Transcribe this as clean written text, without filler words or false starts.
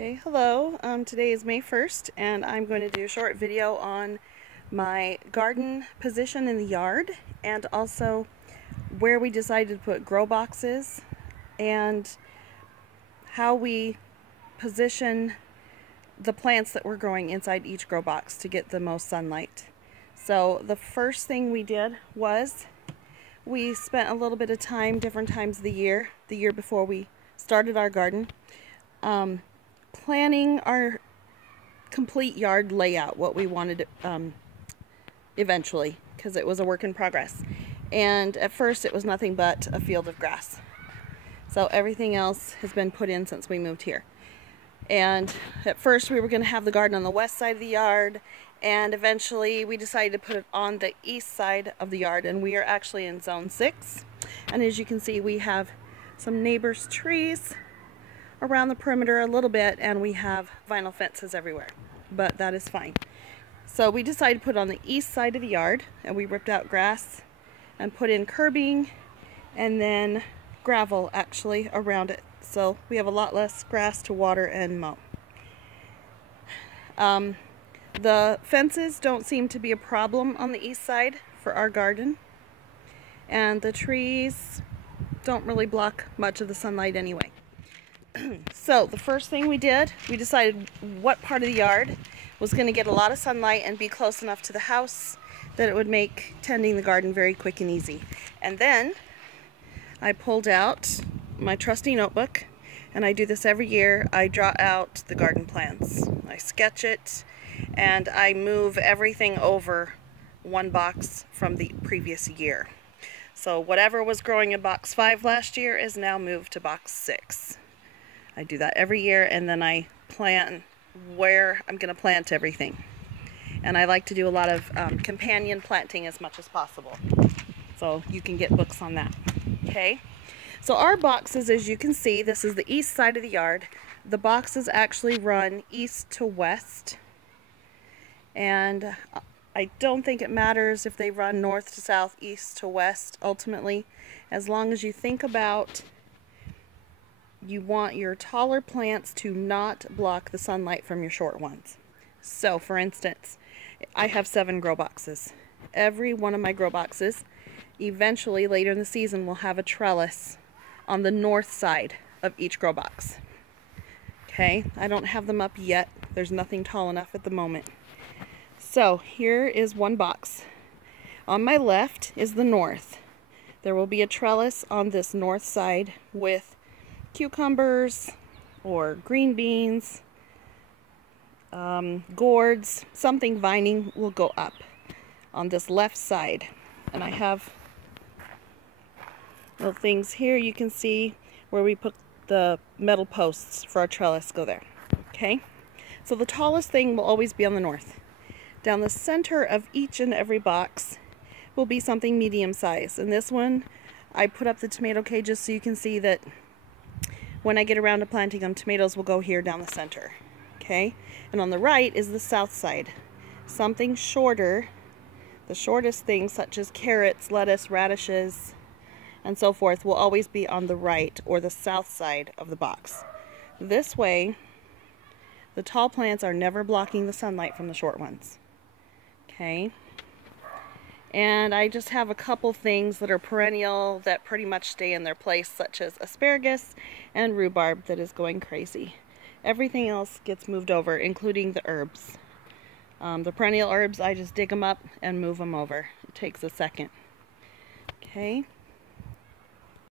Okay, hello. Today is May 1st and I'm going to do a short video on my garden position in the yard and also where we decided to put grow boxes and how we position the plants that we're growing inside each grow box to get the most sunlight. So the first thing we did was we spent a little bit of time, different times of the year before we started our garden, planning our complete yard layout, what we wanted eventually, because it was a work in progress. And at first it was nothing but a field of grass. So everything else has been put in since we moved here. And at first we were going to have the garden on the west side of the yard, and eventually we decided to put it on the east side of the yard, and we are actually in zone 6. And as you can see, we have some neighbors' trees around the perimeter a little bit, and we have vinyl fences everywhere, but that is fine. So we decided to put it on the east side of the yard, and we ripped out grass and put in curbing and then gravel actually around it, so we have a lot less grass to water and mow. The fences don't seem to be a problem on the east side for our garden, and the trees don't really block much of the sunlight anyway. So the first thing we did, we decided what part of the yard was going to get a lot of sunlight and be close enough to the house that it would make tending the garden very quick and easy. And then I pulled out my trusty notebook, and I do this every year. I draw out the garden plans. I sketch it, and I move everything over one box from the previous year. So whatever was growing in box 5 last year is now moved to box 6. I do that every year, and then I plan where I'm going to plant everything. And I like to do a lot of companion planting as much as possible. So you can get books on that. Okay, so our boxes, as you can see, this is the east side of the yard. The boxes actually run east to west. And I don't think it matters if they run north to south, east to west, ultimately, as long as you think about you want your taller plants to not block the sunlight from your short ones. So for instance, I have 7 grow boxes. Every one of my grow boxes eventually later in the season will have a trellis on the north side of each grow box. Okay, I don't have them up yet. There's nothing tall enough at the moment. So here is one box. On my left is the north. There will be a trellis on this north side with cucumbers or green beans, gourds, something vining will go up on this left side. And I have little things here you can see where we put the metal posts for our trellis go there. Okay, so the tallest thing will always be on the north. Down the center of each and every box will be something medium size, and this one I put up the tomato cages so you can see that when I get around to planting them, tomatoes will go here down the center. Okay, and on the right is the south side. Something shorter, the shortest things such as carrots, lettuce, radishes, and so forth will always be on the right or the south side of the box. This way, the tall plants are never blocking the sunlight from the short ones. Okay, and I just have a couple things that are perennial that pretty much stay in their place, such as asparagus and rhubarb that is going crazy. Everything else gets moved over, including the herbs. The perennial herbs, I just dig them up and move them over. It takes a second. Okay,